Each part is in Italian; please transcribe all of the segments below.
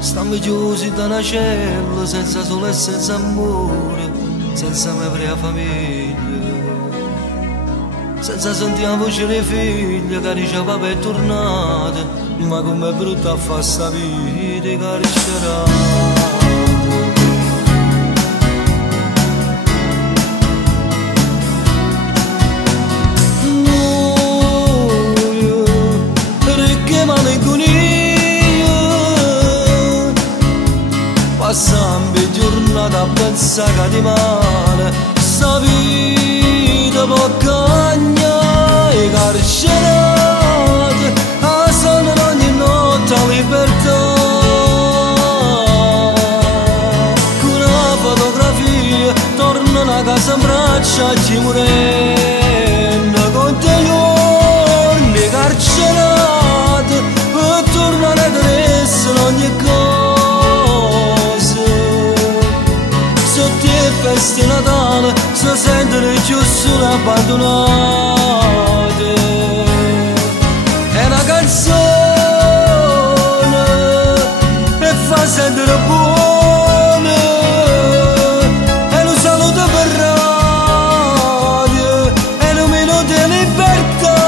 Stiamo chiusi da una cella, senza sole e senza amore, senza me vera famiglia. Senza sentire la voce dei figli che dice papà è tornato, ma com'è brutta a fare sta vita carcerata. Passambi giornata a pensare che di male sta vita può cagnare carcerate, a sono ogni notte a libertà. Con una fotografia tornano a casa in braccia ci morendo con te giorni carcerate per tornare ad essere ogni cosa. Feste Natale si sentono più sole abbandonate. È una canzone che fa sentire buone, è un saluto per radio, è un minuto di libertà.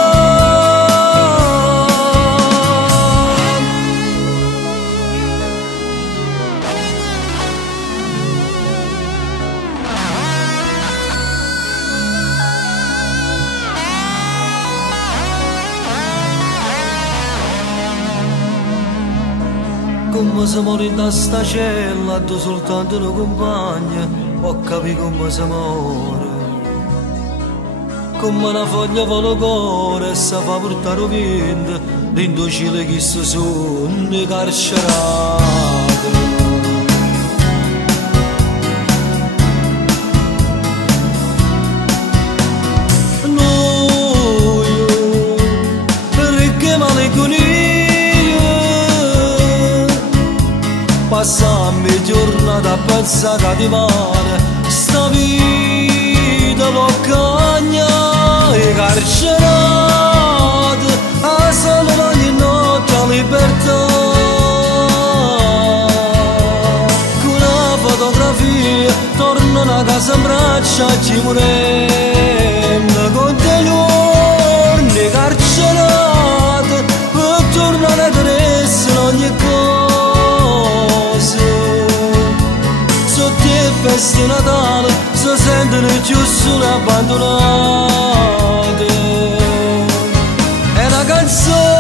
Come si muore da sta cella, tu soltanto una compagna, ho capito come si muore. Come una foglia fa lo cuore e si fa portare vento, dentro cielo che si sono carcerate. Noi, perché malinconia, passammi giornata a pensare che di male sta vita può cagnare carcerate, a solo ogni notte a libertà. Con una fotografia tornano a casa in braccia ci morendo con te giorni carcerate per tornare ad essere ogni cosa. Feste Natale si sentono più sole abbandonate. È una canzone